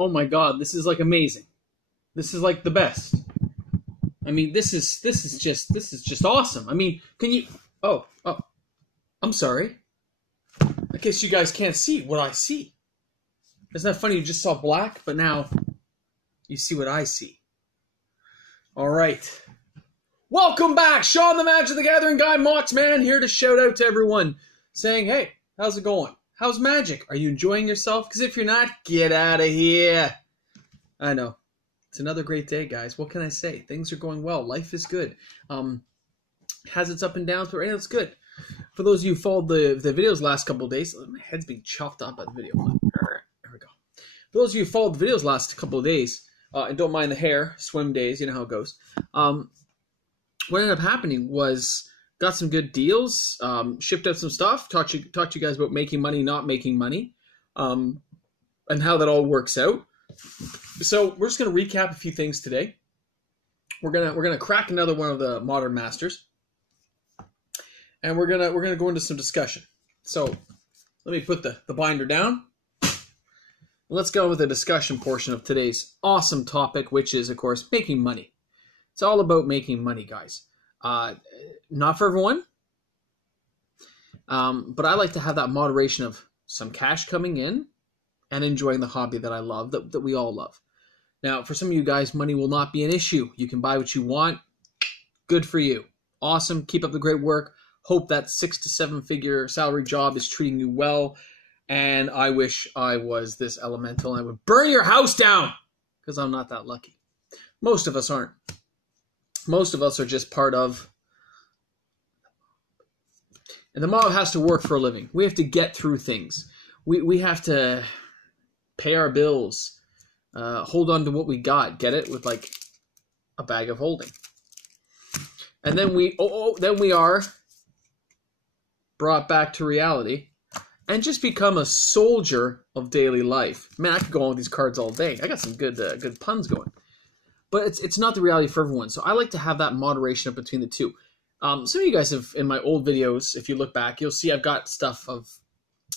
Oh my God, this is like amazing. This is like the best. I mean, this is just awesome. I mean, can you? Oh, I'm sorry. I guess you guys can't see what I see. Isn't that funny? You just saw black, but now you see what I see. All right. Welcome back, Sean the Magic the Gathering Guy, Moxman, here to shout out to everyone, saying, hey, how's it going? How's Magic? Are you enjoying yourself? Because if you're not, get out of here. I know. It's another great day, guys. What can I say? Things are going well. Life is good. Has its up and downs, but right now it's good. For those of you who followed the videos last couple of days, my head's being chopped up by the video. There we go. For those of you who followed the videos last couple of days, and don't mind the hair, swim days, you know how it goes. What ended up happening was got some good deals, shipped out some stuff, talked to you guys about making money, not making money, and how that all works out. So we're just gonna recap a few things today. We're gonna crack another one of the Modern Masters, and we're gonna go into some discussion. So let me put the binder down. Let's go with the discussion portion of today's awesome topic, which is, of course, making money. It's all about making money, guys. Not for everyone, but I like to have that moderation of some cash coming in and enjoying the hobby that I love, that we all love. Now, for some of you guys, money will not be an issue. You can buy what you want. Good for you. Awesome. Keep up the great work. Hope that 6 to 7 figure salary job is treating you well. And I wish I was this elemental and I would burn your house down, because I'm not that lucky. Most of us aren't. Most of us are just part of. And the mob has to work for a living. We have to get through things. We have to pay our bills, hold on to what we got, get it, with like a bag of holding. And then we are brought back to reality and just become a soldier of daily life. Man, I could go on with these cards all day. I got some good puns going. But it's not the reality for everyone. So I like to have that moderation up between the two. Some of you guys have, in my old videos, if you look back, you'll see I've got stuff of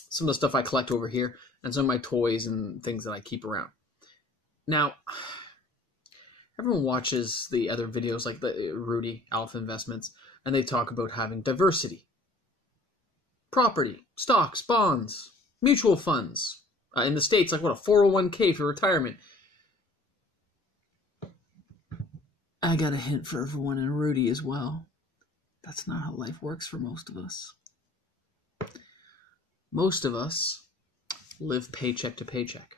some of the stuff I collect over here and some of my toys and things that I keep around. Now, everyone watches the other videos like the Rudy, Alpha Investments, and they talk about having diversity. Property, stocks, bonds, mutual funds. In the States, like what, a 401k for retirement. I got a hint for everyone in Rudy as well. That's not how life works for most of us. Most of us live paycheck to paycheck.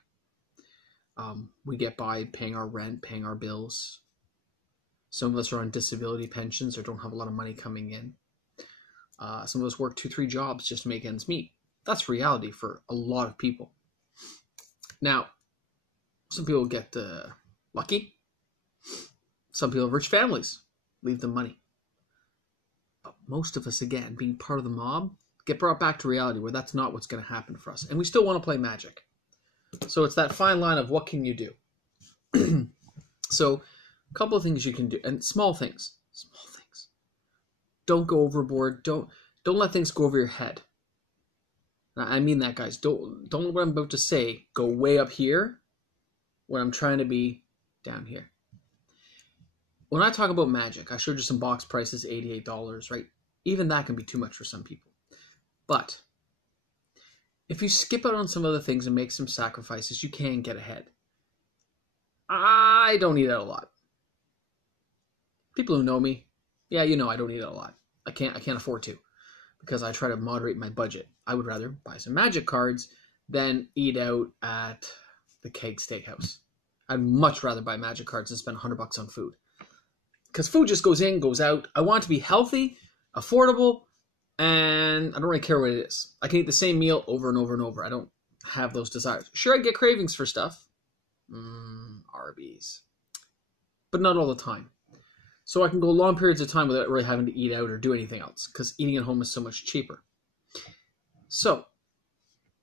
We get by paying our rent, paying our bills. Some of us are on disability pensions or don't have a lot of money coming in. Some of us work 2-3 jobs just to make ends meet. That's reality for a lot of people. Now, some people get lucky. Some people have rich families, leave them money. But most of us, again, being part of the mob, get brought back to reality where that's not what's going to happen for us. And we still want to play Magic. So it's that fine line of what can you do? So a couple of things you can do, and small things. Small things. Don't go overboard. Don't let things go over your head. Now, I mean that, guys. Don't let what I'm about to say go way up here when I'm trying to be down here. When I talk about Magic, I showed you some box prices, $88, right? Even that can be too much for some people. But if you skip out on some other things and make some sacrifices, you can get ahead. I don't eat out a lot. People who know me, yeah, you know I don't eat out a lot. I can't afford to, because I try to moderate my budget. I would rather buy some Magic cards than eat out at the Keg Steakhouse. I'd much rather buy Magic cards than spend $100 on food. Because food just goes in, goes out. I want it to be healthy, affordable, and I don't really care what it is. I can eat the same meal over and over and over. I don't have those desires. Sure, I get cravings for stuff. Arby's. But not all the time. So I can go long periods of time without really having to eat out or do anything else, because eating at home is so much cheaper. So,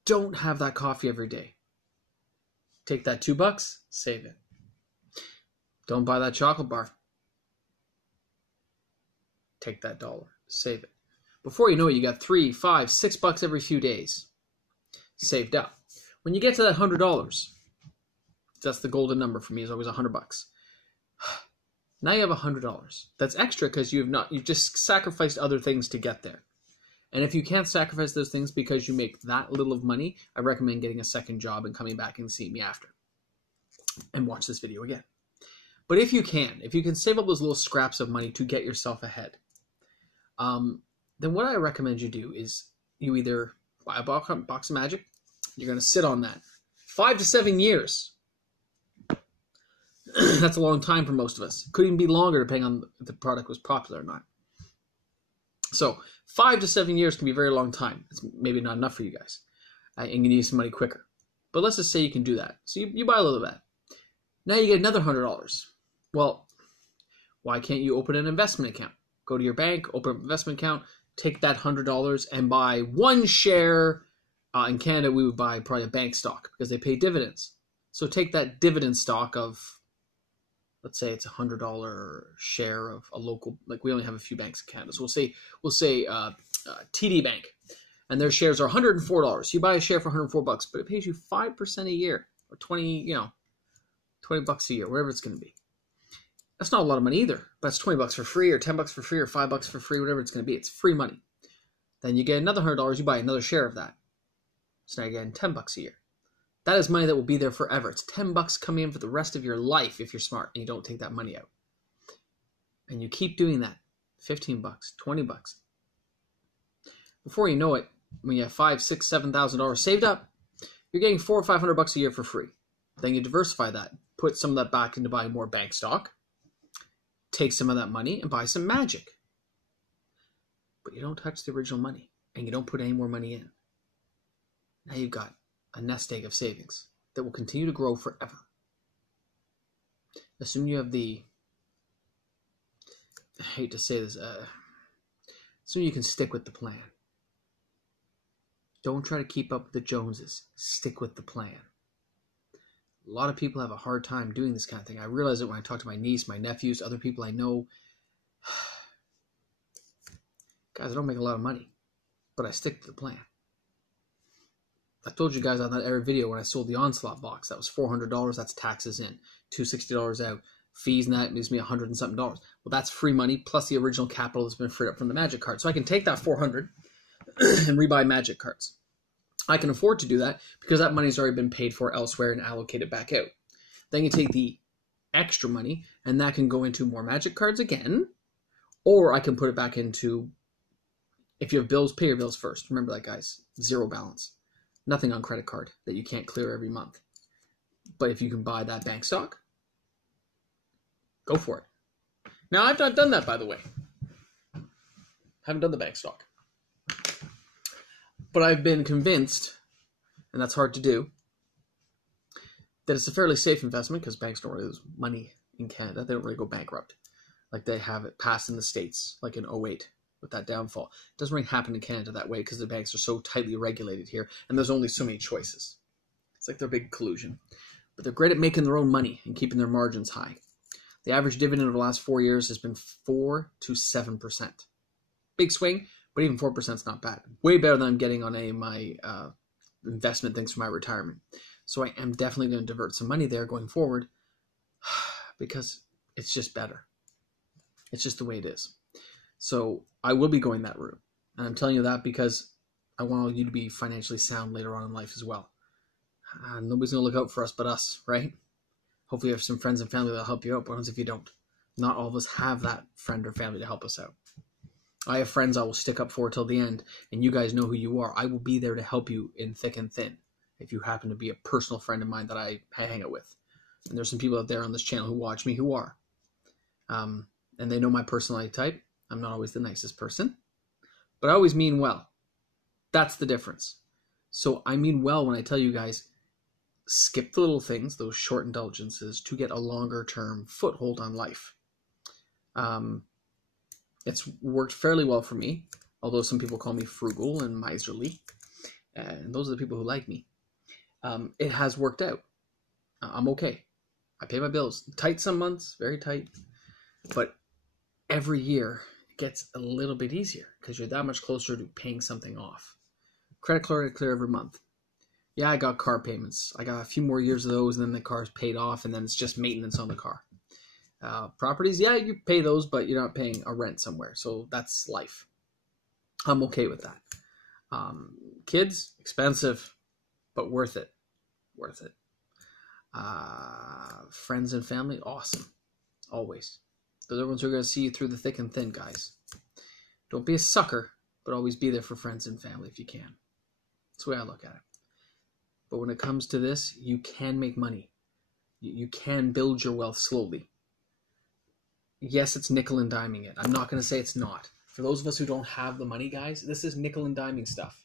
don't have that coffee every day. Take that $2, save it. Don't buy that chocolate bar. Take that $1, save it. Before you know it, you got $3, $5, $6 every few days saved up. When you get to that $100, That's the golden number for me, is always $100. Now you have $100. That's extra because you've just sacrificed other things to get there. And if you can't sacrifice those things because you make that little of money, I recommend getting a second job and coming back and seeing me after. And watch this video again. But if you can save up those little scraps of money to get yourself ahead, then what I recommend you do is you either buy a box of Magic. You're going to sit on that 5 to 7 years. That's a long time for most of us. Could even be longer depending on if the product was popular or not. So 5 to 7 years can be a very long time. It's maybe not enough for you guys. And you need some money quicker. But let's just say you can do that. So you buy a little bit. Now you get another $100. Well, why can't you open an investment account? Go to your bank, open an investment account, take that $100 and buy one share. In Canada, we would buy probably a bank stock because they pay dividends. So take that dividend stock of, let's say it's $100 share of a local, like we only have a few banks in Canada. So we'll say TD Bank, and their shares are $104. You buy a share for $104, but it pays you 5% a year, or $20 a year, whatever it's going to be. That's not a lot of money either, but it's $20 for free, or $10 for free, or $5 for free, whatever it's going to be. It's free money. Then you get another $100, you buy another share of that. So now you're getting $10 a year. That is money that will be there forever. It's $10 coming in for the rest of your life if you're smart and you don't take that money out. And you keep doing that. $15, $20. Before you know it, when you have $5,000, $6,000, $7,000 saved up, you're getting $400 or $500 a year for free. Then you diversify that. Put some of that back into buying more bank stock. Take some of that money and buy some Magic. But you don't touch the original money. And you don't put any more money in. Now you've got a nest egg of savings that will continue to grow forever. Assume you have I hate to say this, assume you can stick with the plan. Don't try to keep up with the Joneses. Stick with the plan. A lot of people have a hard time doing this kind of thing. I realize it when I talk to my niece, my nephews, other people I know. Guys, I don't make a lot of money, but I stick to the plan. I told you guys on that every video when I sold the Onslaught box, that was $400. That's taxes in, $260 out, fees, and that leaves me $100 and something. Well, that's free money plus the original capital that's been freed up from the Magic card. So I can take that $400 and rebuy Magic cards. I can afford to do that because that money's already been paid for elsewhere and allocated back out. Then you take the extra money and that can go into more Magic cards again, or I can put it back into, if you have bills, pay your bills first. Remember that, guys. Zero balance. Nothing on credit card that you can't clear every month. But if you can buy that bank stock, go for it. Now, I've not done that, by the way. Haven't done the bank stock. But I've been convinced, and that's hard to do, that it's a fairly safe investment because banks don't really lose money in Canada. They don't really go bankrupt like they have it passed in the States, like in 2008 with that downfall. It doesn't really happen in Canada that way because the banks are so tightly regulated here and there's only so many choices. It's like they're big collusion. But they're great at making their own money and keeping their margins high. The average dividend over the last 4 years has been 4 to 7%. Big swing, but even 4% is not bad. Way better than I'm getting on my investment things for my retirement. So I am definitely going to divert some money there going forward because it's just better. It's just the way it is. So I will be going that route. And I'm telling you that because I want you to be financially sound later on in life as well. Nobody's going to look out for us but us, right? Hopefully you have some friends and family that'll help you out, but what if you don't? Not all of us have that friend or family to help us out. I have friends I will stick up for till the end, and you guys know who you are. I will be there to help you in thick and thin if you happen to be a personal friend of mine that I hang out with. And there's some people out there on this channel who watch me who are. And they know my personality type. I'm not always the nicest person, but I always mean well. That's the difference. So I mean well when I tell you guys, skip the little things, those short indulgences, to get a longer term foothold on life. It's worked fairly well for me, although some people call me frugal and miserly, and those are the people who like me. It has worked out. I'm okay. I pay my bills. Tight some months, very tight, but every year it gets a little bit easier because you're that much closer to paying something off. Credit card I clear every month. Yeah, I got car payments. I got a few more years of those, and then the car's paid off, and then it's just maintenance on the car. Properties, yeah, you pay those, but you're not paying a rent somewhere. So that's life. I'm okay with that. Kids, expensive, but worth it. Worth it. Friends and family, awesome. Always. Those are the ones who are going to see you through the thick and thin, guys. Don't be a sucker, but always be there for friends and family if you can. That's the way I look at it. But when it comes to this, you can make money. You can build your wealth slowly. Yes, it's nickel and diming it. I'm not going to say it's not. For those of us who don't have the money, guys, this is nickel and diming stuff.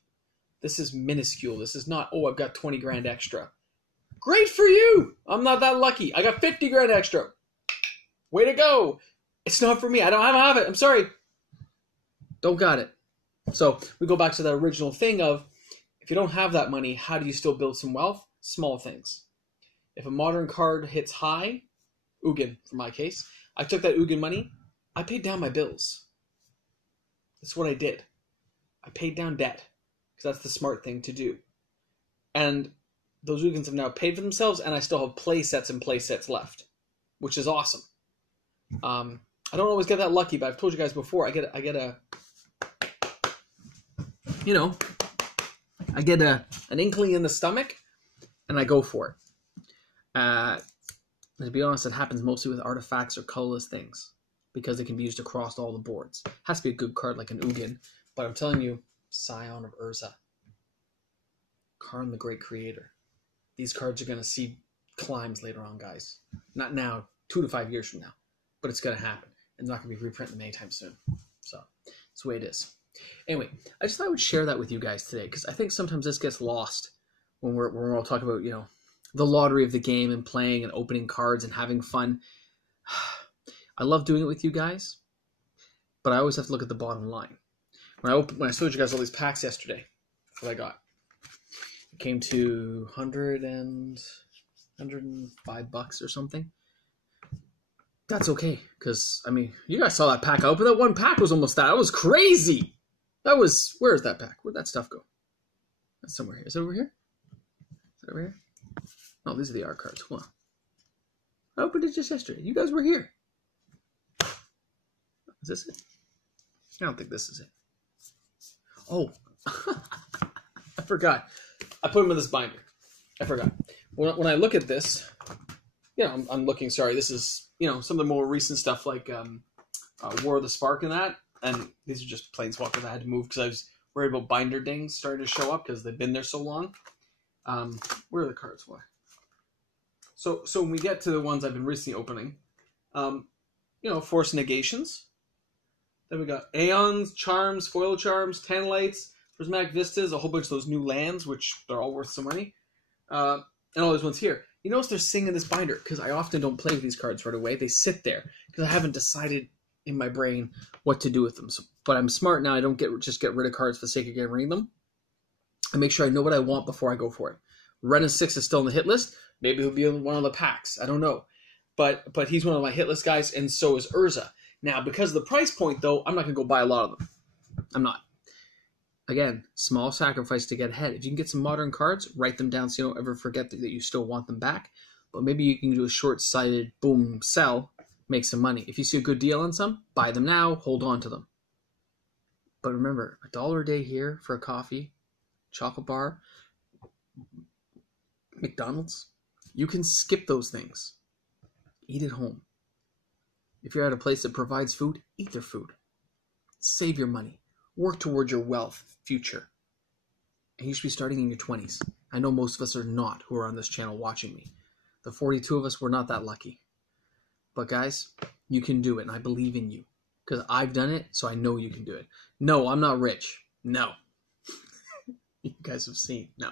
This is minuscule. This is not, oh, I've got 20 grand extra. Great for you. I'm not that lucky. I got 50 grand extra. Way to go. It's not for me. I don't have it. I'm sorry. Don't got it. So we go back to that original thing of, if you don't have that money, how do you still build some wealth? Small things. If a modern card hits high, Ugin, for my case, I took that Ugin money, I paid down my bills. That's what I did. I paid down debt, because that's the smart thing to do. And those Ugins have now paid for themselves, and I still have play sets and play sets left, which is awesome. I don't always get that lucky, but I've told you guys before, I get an inkling in the stomach, and I go for it. To be honest, it happens mostly with artifacts or colorless things, because they can be used across all the boards. It has to be a good card like an Ugin, but I'm telling you, Scion of Urza, Karn the Great Creator. These cards are going to see climbs later on, guys. Not now, 2 to 5 years from now, but it's going to happen. It's not going to be reprinted anytime soon. So that's the way it is. Anyway, I just thought I would share that with you guys today, because I think sometimes this gets lost when we're all talking about, the lottery of the game and playing and opening cards and having fun. I love doing it with you guys, but I always have to look at the bottom line. When I showed you guys all these packs yesterday, what I got, it came to $105 or something. That's okay, because, you guys saw that pack I opened. That one pack was almost that. That was crazy. Where's that pack? Where'd that stuff go? That's somewhere here. Is it over here? Is it over here? No, these are the art cards. Hold on. I opened it just yesterday. You guys were here. Is this it? I don't think this is it. Oh. I forgot. I put them in this binder. I forgot. When I look at this, I'm looking, sorry, this is, some of the more recent stuff like War of the Spark and that. And these are just Planeswalkers I had to move because I was worried about binder dings starting to show up because they've been there so long. Where are the cards? Why? So when we get to the ones I've been recently opening, Force Negations. Then we got Aeons, Charms, Foil Charms, Tanlites, Prismatic Vistas, a whole bunch of those new lands, which they're all worth some money. And all those ones here. You notice they're sitting in this binder because I often don't play with these cards right away. They sit there because I haven't decided in my brain what to do with them. But I'm smart now. I don't just get rid of cards for the sake of getting rid of them. I make sure I know what I want before I go for it. Ren 6 is still on the hit list. Maybe he'll be in one of the packs. I don't know. But he's one of my hit list guys, and so is Urza. Now, because of the price point, though, I'm not going to go buy a lot of them. I'm not. Again, small sacrifice to get ahead. If you can get some modern cards, write them down so you don't ever forget that you still want them back. But maybe you can do a short-sighted, boom, sell, make some money. If you see a good deal on some, buy them now, hold on to them. But remember, $1 a day here for a coffee, chocolate bar, McDonald's, you can skip those things. Eat at home. If you're at a place that provides food, eat their food. Save your money. Work towards your wealth future. And you should be starting in your 20s. I know most of us are not who are on this channel watching me. The 42 of us were not that lucky. But guys, you can do it, and I believe in you. Because I've done it, so I know you can do it. No, I'm not rich. No. You guys have seen. No.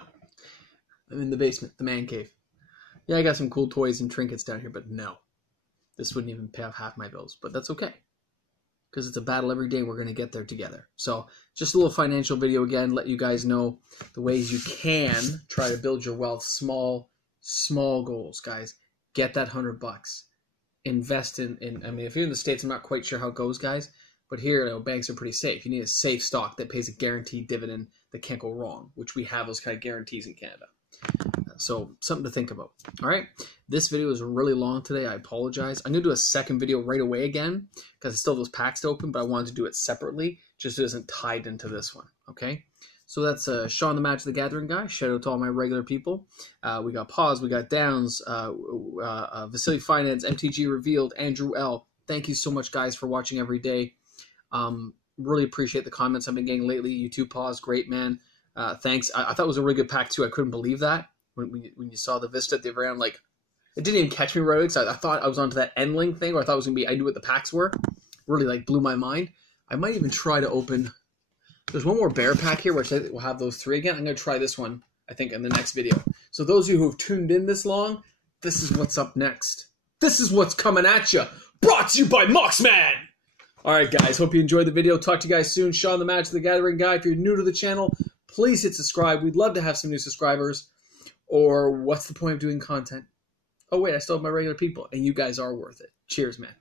I'm in the basement, the man cave. Yeah, I got some cool toys and trinkets down here, but no. This wouldn't even pay off half my bills, but that's okay. Because it's a battle every day. We're going to get there together. So just a little financial video again. Let you guys know the ways you can try to build your wealth. Small goals, guys. Get that $100. Invest in, if you're in the States, I'm not quite sure how it goes, guys. But here, banks are pretty safe. You need a safe stock that pays a guaranteed dividend that can't go wrong, which we have those kind of guarantees in Canada. So something to think about. All right. This video is really long today. I apologize. I'm going to do a second video right away again because I still have those packs to open, but I wanted to do it separately just so it isn't tied into this one. Okay. So that's Sean the Magic the Gathering guy. Shout out to all my regular people. We got Pause, we got Downs, Vasily Finance, MTG Revealed, Andrew L. Thank you so much, guys, for watching every day. Really appreciate the comments I've been getting lately. You too, Pause. Great, man. Thanks. I thought it was a really good pack, too. I couldn't believe that when you saw the Vista at the very end. Like, it didn't even catch me right away because I thought I was onto that Endling thing, or I thought it was going to be, I knew what the packs were. Really, like, blew my mind. I might even try to open... There's one more bear pack here, which I think we'll have those three again. I'm going to try this one, I think, in the next video. So those of you who have tuned in this long, this is what's up next. This is what's coming at you. Brought to you by Moxman! All right, guys. Hope you enjoyed the video. Talk to you guys soon. Sean the Magic the Gathering guy. If you're new to the channel, please hit subscribe. We'd love to have some new subscribers. Or what's the point of doing content? Oh, wait. I still have my regular people. And you guys are worth it. Cheers, man.